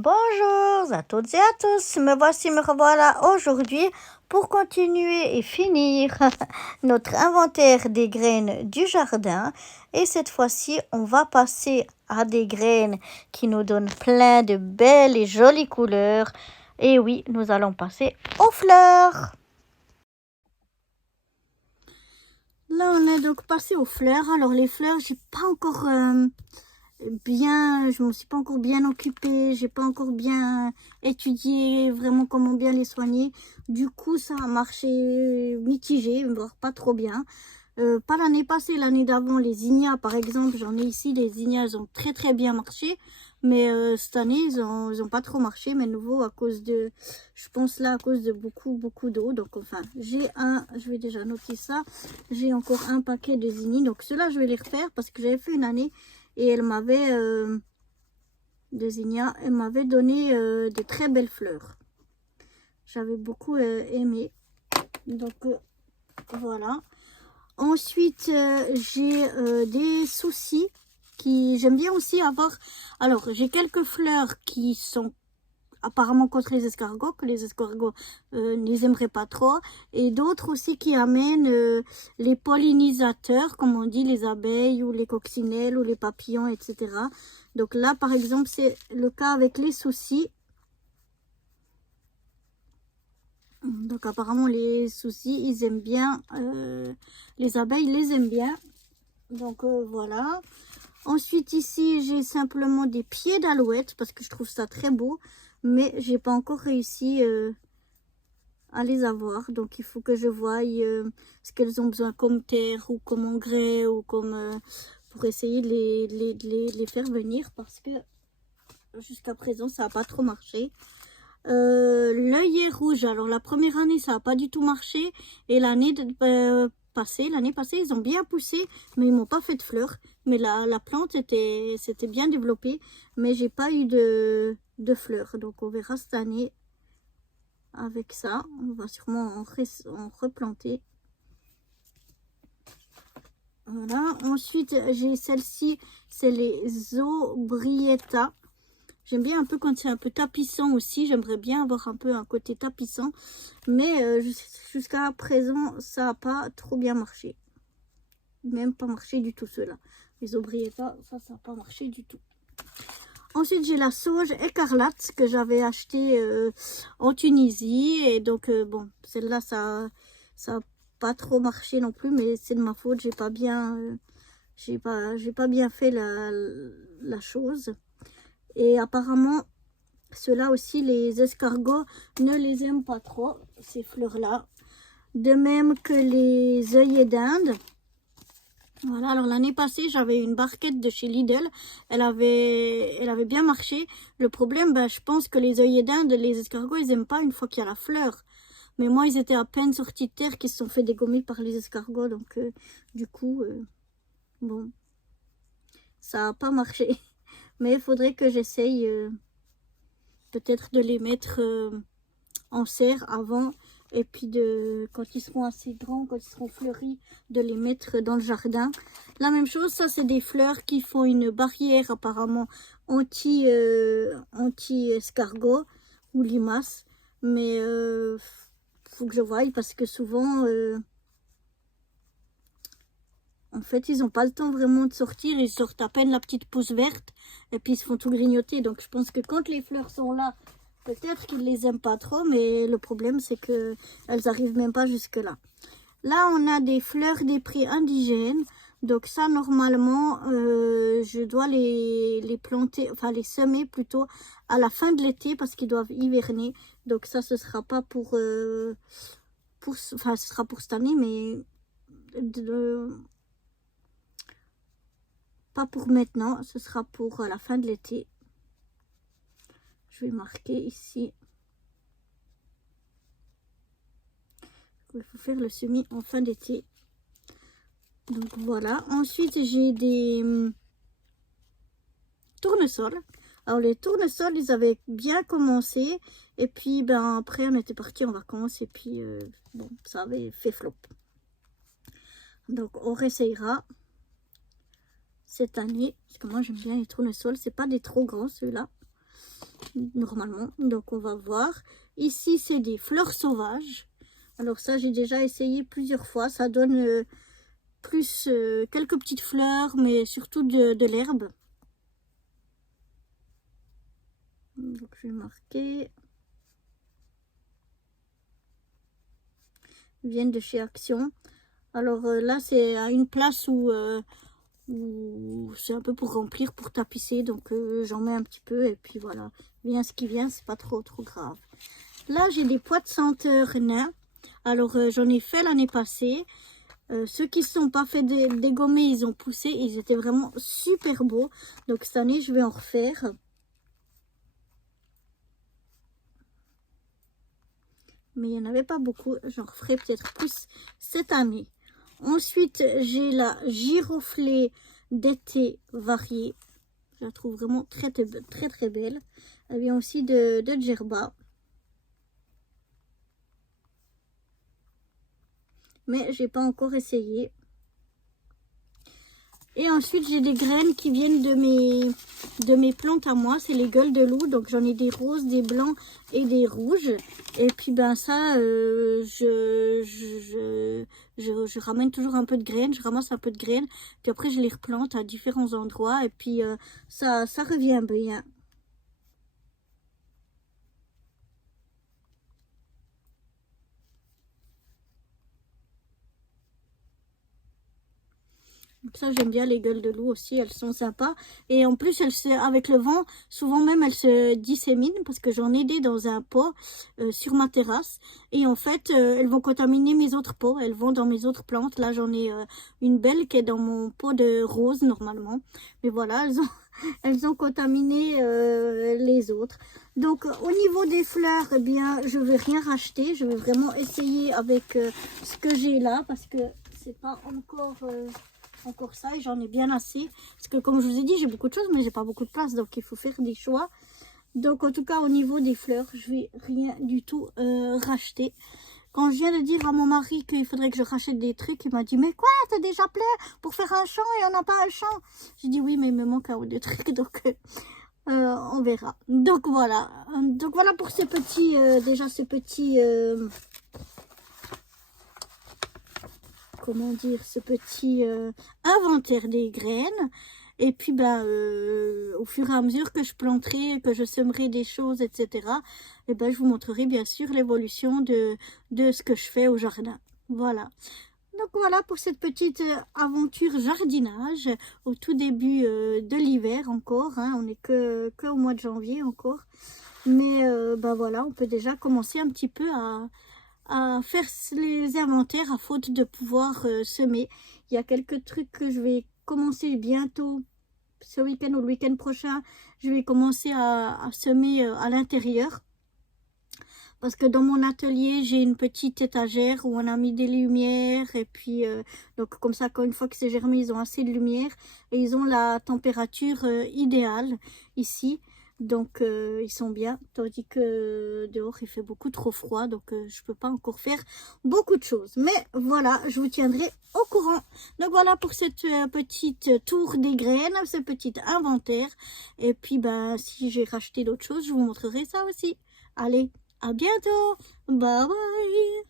Bonjour à toutes et à tous, me revoilà aujourd'hui pour continuer et finir notre inventaire des graines du jardin. Et cette fois-ci, on va passer à des graines qui nous donnent plein de belles et jolies couleurs. Et oui, nous allons passer aux fleurs. Là, on est donc passé aux fleurs. Alors les fleurs, j'ai pas encore... je me suis pas encore bien occupée, j'ai pas encore bien étudié vraiment comment bien les soigner. Du coup, ça a marché mitigé, voire pas trop bien. Pas l'année passée, l'année d'avant, les zinnias par exemple, j'en ai ici, les zinnias, elles ont très bien marché. Mais cette année, ils ont pas trop marché, mais nouveau à cause de, je pense là, à cause de beaucoup d'eau. Donc enfin, je vais déjà noter ça, j'ai encore un paquet de zinnies. Donc ceux-là, je vais les refaire parce que j'avais fait une année et elle m'avait, de zinnia, elle m'avait donné de très belles fleurs. J'avais beaucoup aimé. Donc voilà. Ensuite, j'ai des soucis qui j'aime bien aussi avoir. Alors, j'ai quelques fleurs qui sont apparemment contre les escargots, que les escargots ne les aimeraient pas trop. Et d'autres aussi qui amènent les pollinisateurs, comme on dit, les abeilles ou les coccinelles ou les papillons, etc. Donc là, par exemple, c'est le cas avec les soucis. Donc apparemment les soucis, ils aiment bien, les abeilles les aiment bien. Donc voilà. Ensuite ici, j'ai simplement des pieds d'alouette parce que je trouve ça très beau. Mais j'ai pas encore réussi à les avoir. Donc il faut que je voie ce qu'elles ont besoin comme terre ou comme engrais ou comme pour essayer de les faire venir parce que jusqu'à présent ça n'a pas trop marché. L'œillet rouge, alors la première année ça n'a pas du tout marché et l'année passée, ils ont bien poussé mais ils m'ont pas fait de fleurs, mais la plante s'était bien développée mais j'ai pas eu de fleurs. Donc on verra cette année avec ça, on va sûrement en replanter. Voilà, ensuite j'ai celle-ci, c'est les Zobrietta. J'aime bien un peu quand c'est un peu tapissant aussi. J'aimerais bien avoir un peu un côté tapissant. Mais jusqu'à présent, ça n'a pas trop bien marché. Même pas marché du tout ceux-là. Les aubrietta, ça n'a pas marché du tout. Ensuite, j'ai la sauge écarlate que j'avais achetée en Tunisie. Et donc, bon, celle-là, ça n'a pas trop marché non plus. Mais c'est de ma faute. J'ai pas bien fait la chose. Et apparemment, ceux-là aussi, les escargots ne les aiment pas trop, ces fleurs-là. De même que les œillets d'Inde. Voilà, alors l'année passée, j'avais une barquette de chez Lidl. Elle avait bien marché. Le problème, je pense que les œillets d'Inde, les escargots, ils n'aiment pas une fois qu'il y a la fleur. Mais moi, ils étaient à peine sortis de terre qu'ils se sont fait dégommer par les escargots. Donc, du coup, bon, ça n'a pas marché. Mais il faudrait que j'essaye peut-être de les mettre en serre avant. Et puis quand ils seront assez grands, quand ils seront fleuris, de les mettre dans le jardin. La même chose, ça c'est des fleurs qui font une barrière apparemment anti-escargot ou limaces. Mais faut que je voie parce que souvent... en fait, ils n'ont pas le temps vraiment de sortir. Ils sortent à peine la petite pousse verte. Et puis, ils se font tout grignoter. Donc, je pense que quand les fleurs sont là, peut-être qu'ils les aiment pas trop. Mais le problème, c'est qu'elles n'arrivent même pas jusque-là. Là, on a des fleurs des prés indigènes. Donc, ça, normalement, je dois les planter, enfin, les semer plutôt à la fin de l'été parce qu'ils doivent hiverner. Donc, ça, ce sera pas enfin, ce sera pour cette année, mais... pas pour maintenant, ce sera pour la fin de l'été. Je vais marquer ici. Il faut faire le semis en fin d'été. Donc voilà. Ensuite, j'ai des tournesols. Alors les tournesols, ils avaient bien commencé. Et puis, après, on était parti en vacances. Et puis, bon, ça avait fait flop. Donc, on réessayera cette année. Parce que moi, j'aime bien les tournesols. C'est pas des trop grands, ceux-là. normalement. Donc on va voir. Ici c'est des fleurs sauvages. Alors ça j'ai déjà essayé plusieurs fois. Ça donne plus quelques petites fleurs, mais surtout de l'herbe. Donc je vais marquer. Ils viennent de chez Action. Alors là c'est à une place où c'est un peu pour remplir, pour tapisser. Donc j'en mets un petit peu et puis voilà. Vient ce qui vient, c'est pas trop grave. Là j'ai des pois de senteur nains. Alors j'en ai fait l'année passée. Ceux qui ne sont pas fait dégommer, ils ont poussé. Ils étaient vraiment super beaux. Donc cette année je vais en refaire. Mais il n'y en avait pas beaucoup. J'en referai peut-être plus cette année. Ensuite, j'ai la giroflée d'été variée. Je la trouve vraiment très belle. Elle vient aussi de Djerba. Mais j'ai pas encore essayé. Et ensuite, j'ai des graines qui viennent de mes plantes à moi. C'est les gueules de loup. Donc, j'en ai des roses, des blancs et des rouges. Et puis, ben ça, je ramène toujours un peu de graines. Je ramasse un peu de graines. Puis après, je les replante à différents endroits. Et puis, ça revient bien. Ça, j'aime bien les gueules de loup aussi, elles sont sympas. Et en plus, avec le vent, souvent même, elles se disséminent parce que j'en ai des dans un pot sur ma terrasse. Et en fait, elles vont contaminer mes autres pots, elles vont dans mes autres plantes. Là, j'en ai une belle qui est dans mon pot de rose normalement. Mais voilà, elles ont contaminé les autres. Donc, au niveau des fleurs, eh bien, je ne vais rien racheter. Je vais vraiment essayer avec ce que j'ai là parce que c'est pas encore ça et j'en ai bien assez parce que comme je vous ai dit j'ai beaucoup de choses mais j'ai pas beaucoup de place donc il faut faire des choix. Donc en tout cas au niveau des fleurs je vais rien du tout racheter. Quand je viens de dire à mon mari qu'il faudrait que je rachète des trucs, il m'a dit mais quoi, t'es déjà plein pour faire un champ et on n'a pas un champ. J'ai dit oui mais il me manque un ou deux trucs donc on verra. Donc voilà pour ces petits déjà ces petits comment dire, ce petit inventaire des graines. Et puis, ben, au fur et à mesure que je planterai, que je semerai des choses, etc., et ben, je vous montrerai bien sûr l'évolution de ce que je fais au jardin. Voilà. Donc voilà pour cette petite aventure jardinage au tout début de l'hiver encore. Hein, on n'est que au mois de janvier encore. Mais ben voilà, on peut déjà commencer un petit peu à faire les inventaires à faute de pouvoir semer. Il y a quelques trucs que je vais commencer bientôt, ce week-end ou le week-end prochain. Je vais commencer à semer à l'intérieur. Parce que dans mon atelier, j'ai une petite étagère où on a mis des lumières. Et puis, donc comme ça, quand une fois que c'est germé, ils ont assez de lumière. Et ils ont la température idéale ici. Donc, ils sont bien. Tandis que dehors, il fait beaucoup trop froid. Donc, je peux pas encore faire beaucoup de choses. Mais voilà, je vous tiendrai au courant. Donc, voilà pour cette petite tour des graines, ce petit inventaire. Et puis, ben, si j'ai racheté d'autres choses, je vous montrerai ça aussi. Allez, à bientôt. Bye bye.